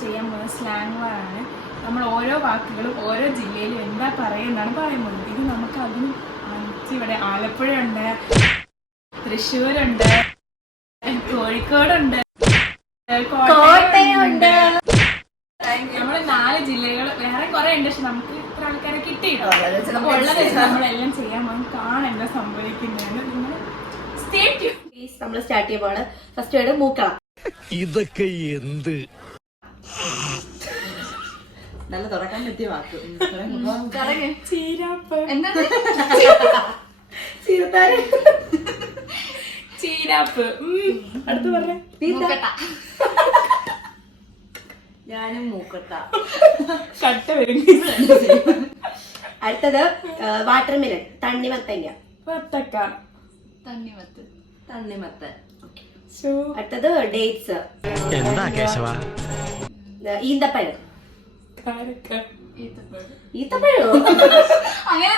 ചെയ്യാൻ പോകുന്ന സ്ലാങ് ആണ്. നമ്മൾ ഓരോ വാക്കുകളും ഓരോ ജില്ലയിലും എന്താ പറയുന്നതാണ് പറയുന്നത്. ഇത് നമുക്ക് അതിന് ഇവിടെ ആലപ്പുഴ ഉണ്ട്, തൃശ്ശൂരുണ്ട്, കോഴിക്കോടുണ്ട്, കോട്ടയമുണ്ട്. നമ്മള് 4 ജില്ലകൾ വേറെ കുറെ ഉണ്ട്. പക്ഷെ നമുക്ക് ഇത്ര ആൾക്കാരെ കിട്ടിയിട്ടോ. ഉള്ളത് നമ്മളെല്ലാം ചെയ്യാൻ പോകും. കാണാൻ എന്താ സംഭവിക്കുന്നതെന്ന് നമ്മൾ സ്റ്റാർട്ട് ചെയ്യുമ്പോൾ ഫസ്റ്റ് വേർഡ് മൂക്കള. ഇതൊക്കെ എന്ത് നല്ല തുടക്കാൻ പറ്റിയ വാക്ക്. ചീരാപ്പ്, ചീരാപ്പ്. അടുത്ത് പറഞ്ഞ ഞാനും മൂക്കട്ട. കട്ട വരും. അടുത്തത് വാട്ടർമെലൺ, തണ്ണിമത്തങ്ങ. വത്തക്ക, തണ്ണിമത്തൻ. അടുത്തത് ഡേറ്റ്സ്. എന്താ കേശവ? ഈന്തപ്പഴം. ഈത്തപ്പഴോ? അങ്ങനെ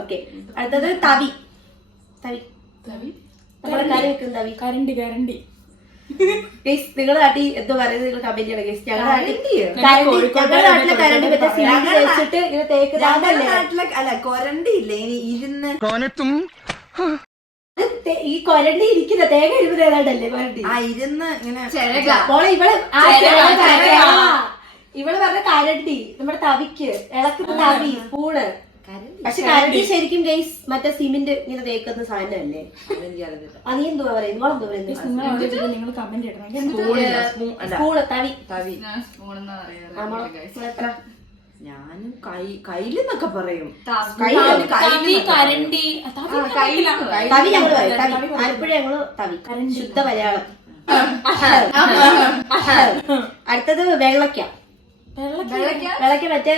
ഓക്കെ. അടുത്തത് തവി. തവി കറി വെക്കും. തവി, കരണ്ടി. കരണ്ടി നിങ്ങളുടെ നാട്ടിൽ എന്തോ പറയുന്നത് നിങ്ങൾ കമന്റ് ചെയ്യണം. ഞങ്ങളുടെ നാട്ടിലെ കരണ്ടി മറ്റേ സിലിണ്ടർ വെച്ചിട്ട് ഇങ്ങനെ തേക്കുന്നതല്ലേ? അല്ല, കൊരണ്ടി ഇല്ലേ ഇരുന്ന് ഈ കൊരണ്ടി ഇരിക്കുന്ന തേങ്ങ ഇരുന്നത് ഏതാണ്ടല്ലേ കൊരണ്ടി? ആ ഇരുന്ന് ഇങ്ങനെ മോളെ ഇവള് പറഞ്ഞ കരണ്ടി നമ്മുടെ തവിക്ക് ഇളക്കുന്ന തവി, സ്പൂണ്. പക്ഷെ കരണ്ടി ശരിക്കും ഗൈസ് മറ്റേ സിമെന്റ് ഇങ്ങനെ തേക്കുന്ന സാധനമല്ലേ? നീ എന്തുവാ പറയുന്നത്? നിങ്ങളെന്തോ പറയുന്നത്? നിങ്ങൾ കമന്റ് ചെയ്യണം. സ്പൂണ്, തവി. തവി എത്ര? ഞാനും കയ്യിലെന്നൊക്കെ പറയും. കരണ്ടി, തവി ഞങ്ങള് പറയും. തവി ആലപ്പുഴ ഞങ്ങള് തവി. ശുദ്ധ മലയാളം. അടുത്തത് വെള്ളക്ക. വെള്ളക്ക മറ്റേ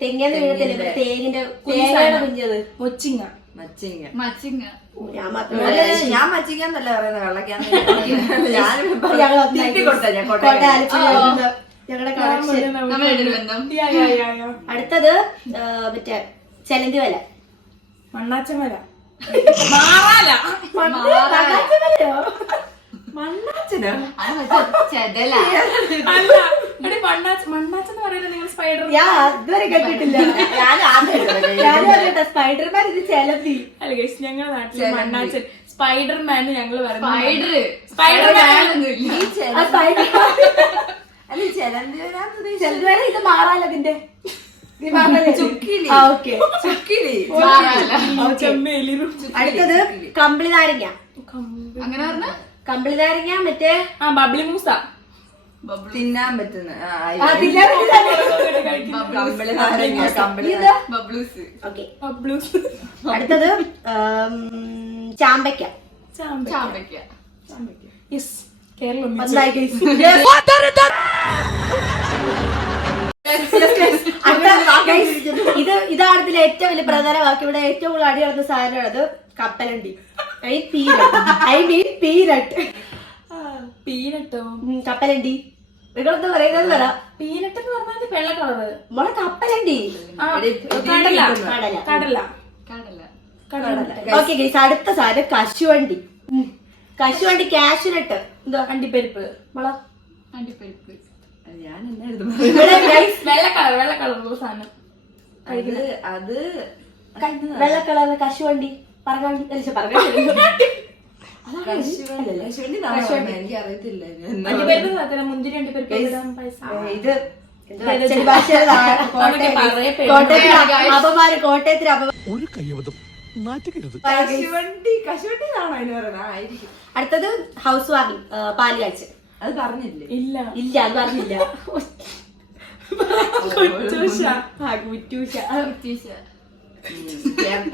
തെങ്ങേന്ന് വീഴത്തില്ലേ? തേങ്ങിന്റെ തേങ്ങയുടെ കുഞ്ഞത്. മൊച്ചിങ്ങ. മച്ചിങ്ങ. ഞാൻ മച്ചിങ്ങന്നല്ല പറയുന്നത്, വെള്ളക്കാന്ന്. ഞങ്ങളുടെ അടുത്തത് മറ്റേ ചെലന്തി വല. മണ്ണാച്ചമല. മണ്ണാച്ചനോ? മണ്ണാച്ചെന്ന് പറയുന്നത് നിങ്ങൾ സ്പൈഡർ. ഞാൻ ഇതുവരെ കേട്ടിട്ടില്ല. സ്പൈഡർമാൻ, ഇത് ചെലന്തി. അല്ല ഗൈസ്, ഞങ്ങളുടെ നാട്ടില് മണ്ണാച്ചൻ സ്പൈഡർമാൻ ഞങ്ങൾ പറയുന്നത്. ചെലന്തി ഇത് മാറാലോ ഇതിന്റെ. അടുത്തത് കമ്പിളി നാരങ്ങ. അങ്ങനെ പറഞ്ഞ കമ്പിളി നാരങ്ങ മറ്റേ ബബ്ലി മൂസ. തിന്നാൻ പറ്റുന്ന അടുത്തത് ചാമ്പയ്ക്ക. കേരളം ഇതാണ് ഇതിൽ ഏറ്റവും വലിയ പ്രധാന വാക്ക്. ഇവിടെ ഏറ്റവും കൂടുതൽ അടി നടന്ന സാധനമാണത് കപ്പലണ്ടി. പീനട്ടോ? കപ്പലണ്ടി. നിങ്ങളെന്താ പറയുന്നത്? പറ. പീനട്ട് എന്ന് പറഞ്ഞാൽ വെള്ള കളറ്. മോളെ കപ്പലണ്ടി. കടല. ഓക്കെ ഗൈസ്, അടുത്ത സാധനം കശുവണ്ടി. കശുവണ്ടി, കാഷ്യൂനട്ട്. എന്തോ അണ്ടിപ്പരിപ്പ്. മോള അണ്ടിപ്പരിപ്പ്. ഞാൻ വെള്ള കളറുള്ള സാധനം. അത് വെള്ള കളറ് കശുവണ്ടി. എനിക്ക് അറിയത്തില്ല. മുന്തിരി അണ്ടിപ്പരിപ്പ്. ഇത് അപമാനം, കോട്ടയത്തിന് അപമാനം. ഒരു കയ്യബദ്ധം നാറ്റുകരുത്. കശുവണ്ടിന്നാണോ അതിന് പറയുന്നത്? അടുത്തത് ഹൗസ് വാമിങ്, പാല് കാഴ്ച. അത് പറഞ്ഞില്ലേ? ഇല്ല, അത് പറഞ്ഞില്ല.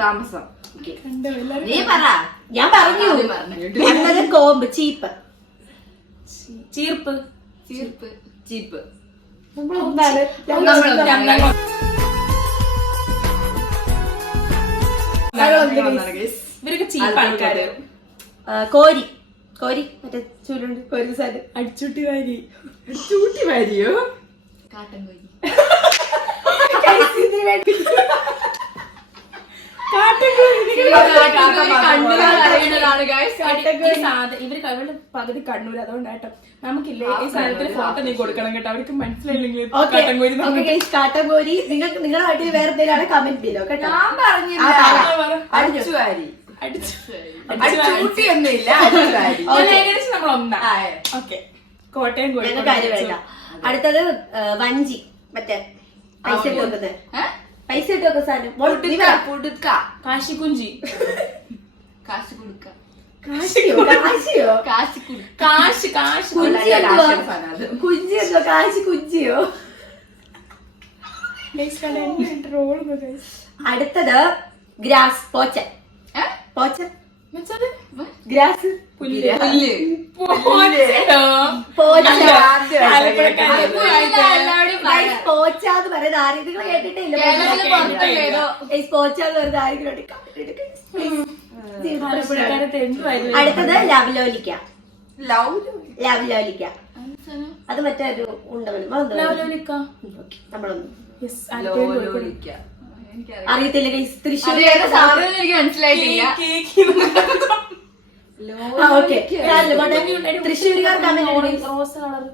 താമസം. നീ പറ. ഞാൻ പറഞ്ഞു. അടുത്തത് കോമ്പ്, ചീപ്പ്. ചീർപ്പ്. ചീപ്പ്. ഇവരൊക്കെ ചീപ്പ് ആൾക്കാര്. കോരി. മറ്റേ ചൂലുണ്ട് കോരി സാധനം. അടിച്ചൂട്ടി വാരി. വാരിയോ? ഇതിന് വേണ്ടി ഇവരുടെ പകുതി കണ്ണൂർ അതുകൊണ്ടാട്ടോ. നമുക്കില്ലേ ഈ സാധനത്തിന് ഫോട്ടോ നീ കൊടുക്കണം കേട്ടോ, അവർക്ക് മനസ്സിലായില്ലെങ്കിൽ കാട്ടങ്കോരി. നിങ്ങൾക്ക് നിങ്ങളുടെ നാട്ടിൽ വേറെ എന്തെങ്കിലും കമന്റ് ചെയ്തോ കേട്ടോ. ഞാൻ പറഞ്ഞില്ല. അടിച്ചുവാരി. അടിച്ചുകൂട്ടിയൊന്നുമില്ല. അടിച്ചുവാരി. ഏകദേശം നമ്മൾ ഒന്നാ. ഓക്കെ, കോട്ടയം ഞങ്ങൾക്ക് കാര്യം വേണ്ട. അടുത്തത് വഞ്ചി, മറ്റേ പൈസ ഇട്ട് വെക്കുന്നത്. പൈസ ഇട്ട് വെക്കുന്ന സാധനം പുടുക്ക. കാശിക്കുഞ്ചി. കാശ് കൊടുക്ക. കാശിയോ കാശിയോ കാശ് കൊടുക്ക. കാശ് കാശ് കുഞ്ചി എന്തുവാ? കുഞ്ചി എന്തുവാ? കാശി കുഞ്ചിയോ? അടുത്തത് ഗ്രാസ്, പോച്ച. പോച്ച ഗ്രാസ് പുല്ല്. പോച്ച എന്ന് പറയുന്നത് ആരും നിങ്ങൾ കേട്ടിട്ടില്ല. പോച്ച എന്ന് പറയുന്നത് ആരെങ്കിലും അടുത്തത് ലവ്ലോലിക്ക. ലവ്ലോലിക്ക അത് മറ്റേ ഒരു നമ്മളൊന്നും അറിയത്തില്ല. തൃശ്ശൂർ തൃശ്ശൂരുകാർ റോസ് കളർ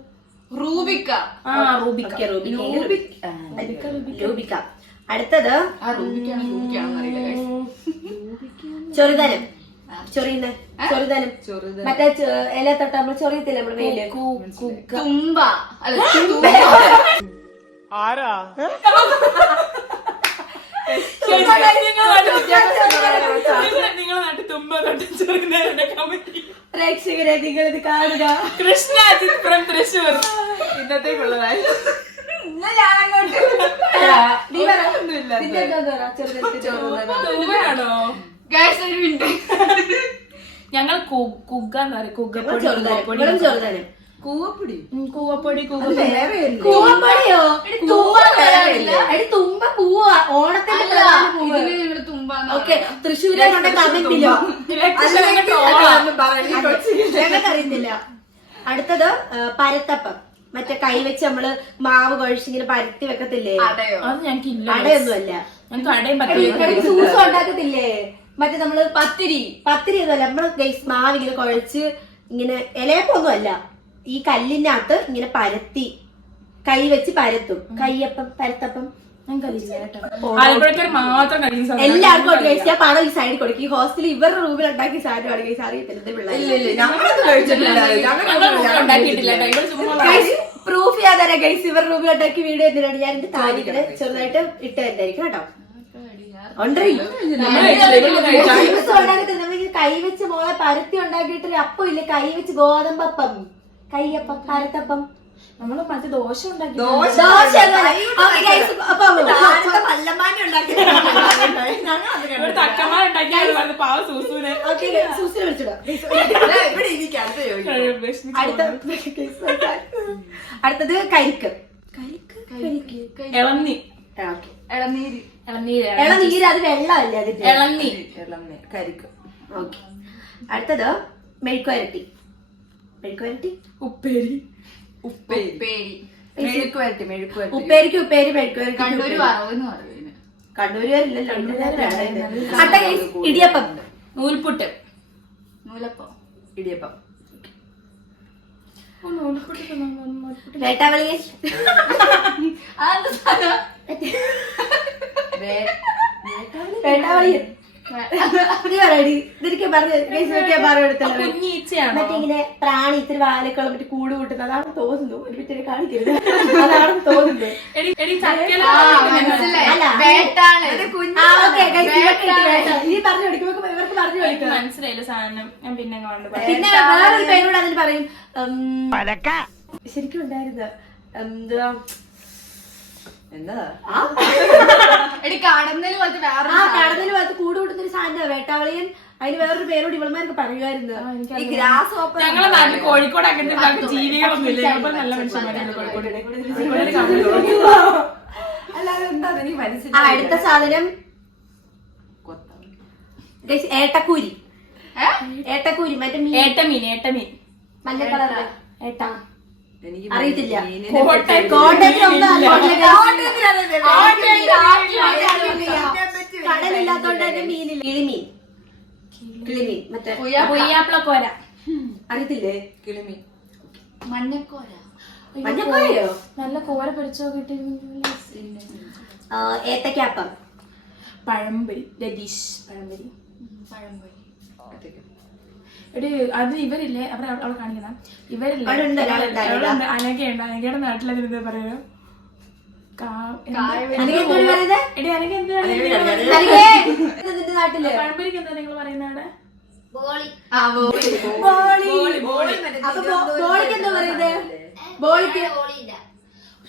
റൂബിക്ക. റൂബിക്ക. അടുത്തത് ചൊറിതനം. ചൊറിതനം മറ്റേ ഇല തൊട്ട് നമ്മൾ ചൊറിയത്തില്ല നമ്മള് വെയില്. തുമ്പ. ആരാ നിങ്ങളെ നാട്ടിൽ തുമ്പ തൊട്ട് ചെറുതായിട്ട് കമന്റ്. പ്രേക്ഷകരെ നിങ്ങൾ ഇത് കാണുക. കൃഷ്ണ ചിത്രം തൃശ്ശൂർ ഇന്നത്തേക്കുള്ളതായി. തുമ്പയാണോ? ഞങ്ങൾ കുഗ്ഗന്ന് പറയും. കുഗ്ഗപ്പൊടി, ചെറുതനം, കൂവപ്പൊടി. കൂവപ്പൊടി, കൂവപ്പൊടിയോ? തുമ്പ പൂവ ഓണത്തിന്റെ ഓക്കെ. തൃശ്ശൂരെ കൊണ്ട് കമന്റില്ലോ ഞങ്ങൾക്കറിയുന്നില്ല. അടുത്തത് പരത്തപ്പം, മറ്റേ കൈ വെച്ച് നമ്മള് മാവ് കുഴച്ചിങ്ങനെ പരത്തി വെക്കത്തില്ലേ? അത് ഞങ്ങൾക്കില്ല. അടയൊന്നുമല്ല. സൂസ് ഉണ്ടാക്കത്തില്ലേ? മറ്റേ നമ്മള് പത്തിരി ഒന്നുമല്ല. നമ്മള് മാവ് ഇങ്ങനെ കുഴച്ച് ഇങ്ങനെ ഇലയപ്പൊന്നും അല്ല, ഈ കല്ലിനകത്ത് ഇങ്ങനെ പരത്തി കൈ വെച്ച് പരത്തും. കയ്യപ്പം, പരത്തപ്പം. എല്ലാവർക്കും കഴിച്ചാൽ പണം ഈ സൈഡിൽ കൊടുക്കും. ഈ ഹോസ്റ്റലിൽ ഇവരുടെ റൂമിൽ ഉണ്ടാക്കിയ സാധനമാണ് ഗൈസ്. അറിയത്തില്ല പ്രൂഫ് ചെയ്യാതെ ഗൈസ്. ഇവരുടെ റൂമിൽ ഉണ്ടാക്കിയ വീഡിയോ എന്തിനാണ് ഞാൻ എന്റെ താരിങ്ങനെ ചെറുതായിട്ട് ഇട്ട് തരുന്നതായിരിക്കും കേട്ടോ. കൈ വെച്ച് മോളെ പരത്തി ഉണ്ടാക്കിയിട്ടൊരു അപ്പം ഇല്ലേ, കൈ വെച്ച് ഗോതമ്പപ്പം, കയ്യപ്പം, പരത്തപ്പം. നമ്മള് മറ്റേ ദോശ ഉണ്ടാക്കി. തക്കന്മാരുണ്ടാക്കി പാവ സൂസൂനെ. അടുത്തത് കരിക്ക്. ഇളന്നി. ഇളനീര്. ഇളനീര് അത് വെള്ളമല്ലേ അതിന്റെ? ഇളന്നി. കരിക്ക്. ഓക്കെ. അടുത്തത് മെഴുക്കുവരട്ടി. മെഴുക്കുവരട്ടി, ഉപ്പേരി. മെഴുക്കുവരട്ടി. ഉപ്പേരിക്ക് ഉപ്പേരി, മെഴുക്കുവരട്ടി. കണ്ണൂര് വറവെന്ന് പറയുന്നത്. കണ്ണൂരുകാരില്ലല്ലോ. ഇടിയപ്പം, നൂൽപുട്ട്, നൂലപ്പം, ഇടിയപ്പം. വേട്ടാവളി, വേട്ടാവളി മറ്റേ ഇങ്ങനെ പ്രാണി ഇത്തിരി വാലൊക്കെ മറ്റേ കൂട് കൂട്ടുന്നത് അതാണ് തോന്നുന്നു. ഒരു പിറ്റേ കാണിക്കരുത്, അതാണെന്ന് തോന്നുന്നു. ഇനി പറഞ്ഞു കൊടുക്കുമ്പോ ഇവർക്ക് പറഞ്ഞു കൊടുക്കും. മനസ്സിലായില്ല സാധനം. ഞാൻ പിന്നെ പിന്നെ വേറൊരു പേരോട് അതിന് പറയും. ശരിക്കും ഉണ്ടായിരുന്നു എന്തുവാ കടന്നല് പോലത്തെ കൂട് കൂട്ടുന്ന ഒരു സാധനം വേട്ടാവളിയൻ. അതിന് വേറൊരു പേരോട് ഇവൾമാർക്ക് പറയുമായിരുന്നു. ഞങ്ങളെ നാട്ടിൽ കോഴിക്കോട് അങ്ങനത്തെ ജീവികളൊന്നുമില്ല. നല്ല മനുഷ്യന്മാരാണ് കോഴിക്കോട്. അടുത്ത സാധനം ഏട്ടക്കൂരി. ഏട്ടക്കൂരി മറ്റേ ഏട്ടമീൻ. മഞ്ഞ കളർ ഏട്ട അറിയത്തില്ല. കോട്ടയം. കടലില്ലാത്തോണ്ട് തന്നെ മീനില്ല. കിളിമീൻ. കിളിമീൻ മറ്റേ കൊയ്യാപ്പിളക്കോര. അറിയത്തില്ലേ? കിളിമീൻ. മഞ്ഞക്കോര. മഞ്ഞക്കോരയോ? നല്ല കോര പൊരിച്ചോ കിട്ടി. ഏത്തക്കാപ്പം. പഴംപൊരി. രതീഷ് പഴംപൊരി. പഴംപൊരി. എടി അത് ഇവരില്ലേ അവിടെ അവിടെ കാണിക്കണം. ഇവരില്ലേ അവിടെ ഉണ്ട്, ഒരാളുണ്ട്. അനകയുണ്ട്. അനകയുടെ നാട്ടിലെന്താ പറയാ? എടി അനക എന്താണ് നിന്റെ നാട്ടില് പഴംപൊരിക്ക് എന്താ നിങ്ങൾ പറയുന്നത്? അപ്പൊ ബോളിക്ക് എന്താ പറയുന്നത്? ബോളിക്ക്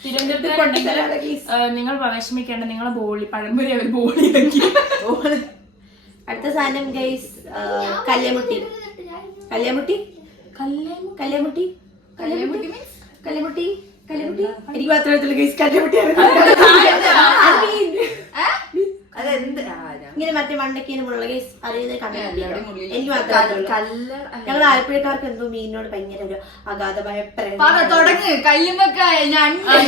തിരുവനന്തപുരത്ത് നിങ്ങൾ വിഷമിക്കേണ്ട. നിങ്ങളെ ബോളി പഴംപൊരി അവർ ബോളി ആക്കി. അടുത്ത സാധനം ഗൈസ് കല്യാമുട്ടി. കല്യാമുട്ടി കല്യാമുട്ടി കല്യാമുട്ടി കല്യാമുട്ടി കല്യാമുട്ടി. എനിക്ക് മാത്രമേ ഗൈസ് കല്യാമുട്ടി ഇങ്ങനെ മറ്റേ മണ്ടക്കീനുമുള്ള ഗൈസ് അറിയുന്ന കല്യാമുട്ടി. എനിക്ക് മാത്രമേ. ഞങ്ങൾ ആലപ്പുഴക്കാർക്ക് എന്തോ മീനിനോട് ഭയങ്കര ഒരു അഗാധമായ തുടങ്ങ്. കല്ലുമ്മക്കായ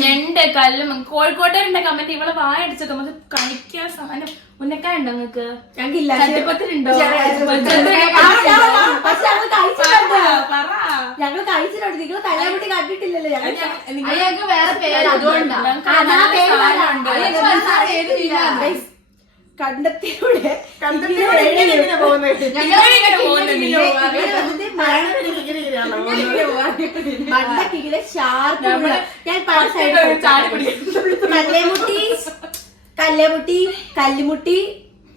ഞണ്ട് കല്ലും. കോഴിക്കോട്ടുകാരുടെ കമന്റ് ഇവളെ വായടിച്ചത് നമുക്ക് കഴിക്കാൻ സാധനം ഉന്നക്കായ ഉണ്ടോ നിങ്ങൾക്ക്? ഞങ്ങൾക്കില്ല. ചട്ടിപ്പത്തിലുണ്ടോ? ഞങ്ങൾ കഴിച്ചിട്ടുണ്ട്. നിങ്ങൾ കല്യാമുട്ടി കണ്ടിട്ടില്ലല്ലോ. ഞങ്ങൾക്ക് വേറെ പേര് അതുകൊണ്ടാണ്. കണ്ടത്തിലൂടെ മണ്ടക്കിങ്ങനെ ഷാർപ്പ്. ഞാൻ കല്ലേമുട്ടി കല്ലേമുട്ടി കല്ലുമുട്ടി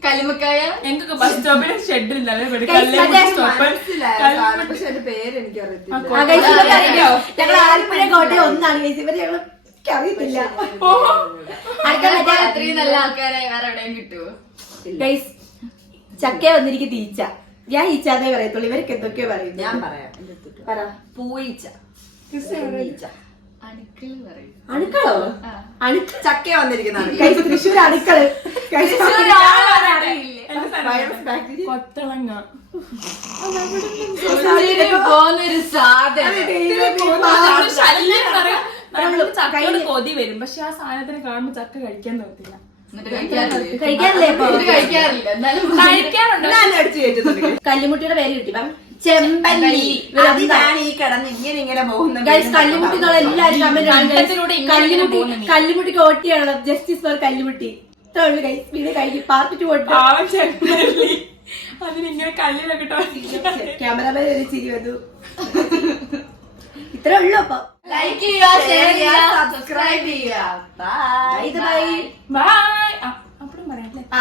കല്ലുമ്മക്കായ. ഞങ്ങൾക്ക് ബസ് സ്റ്റോപ്പിൽ ഷെഡിൽ ഞങ്ങൾ ആലപ്പുഴ കോട്ടയം ഒന്നാണ് ഗൈസ്. ഇവര് ഞങ്ങൾ അറിയത്തില്ല. അത്രയും നല്ല ആൾക്കാരെ വേറെ എവിടെയും കിട്ടുമോ? ഗൈസ് ചക്ക വന്നിരിക്കും തീച്ച. ഞാൻ ഈച്ചാന്നേ പറയത്തുള്ളൂ. ഇവർക്ക് എന്തൊക്കെയോ പറയും. ഞാൻ പറയാം. പറ. പൂയിച്ച. അണുക്കൾ പറയും. അണുക്കളോ? അണുക്കൾ ചക്ക വന്നിരിക്കുന്നതാണ്. തൃശ്ശൂർ അണുക്കള്. കൊത്തളങ്ങ പോകുന്നൊരു സാധനം. ചക്കയോട് കൊതി വരും. പക്ഷെ ആ സാധനത്തിന് കാണുമ്പോ ചക്ക കഴിക്കാൻ തോന്നില്ല. കഴിക്കാറില്ലേ? കഴിക്കാറില്ല. കഴിക്കാറുണ്ട്. കല്ലുമുട്ടിയുടെ പേര് കിട്ടി. ചെമ്പല്ലി. ഇങ്ങനെ പോകുന്ന കല്ലുമുട്ടികളെല്ലാരും കല്ലുമുട്ടി കല്ലുമുട്ടിക്ക് ഓട്ടിയാണ്. Justice for Kallumutti. ഇത്രേ ഉള്ളു ഗൈസ്. വീട് കഴിഞ്ഞ് പാർട്ട് 2 ഓട്ടി. അതിനിങ്ങനെ കല്ലിലൊക്കെ ക്യാമറമാൻ ഒരു ചിരി വന്നു. ഇത്രേ ഉള്ളു. അപ്പൊ ലൈക്ക് ചെയ്യുക, ഷെയർ ചെയ്യുക, സബ്സ്ക്രൈബ് ചെയ്യുക. ബൈ. ബൈ. അപ്പഴും പറയാം. ആ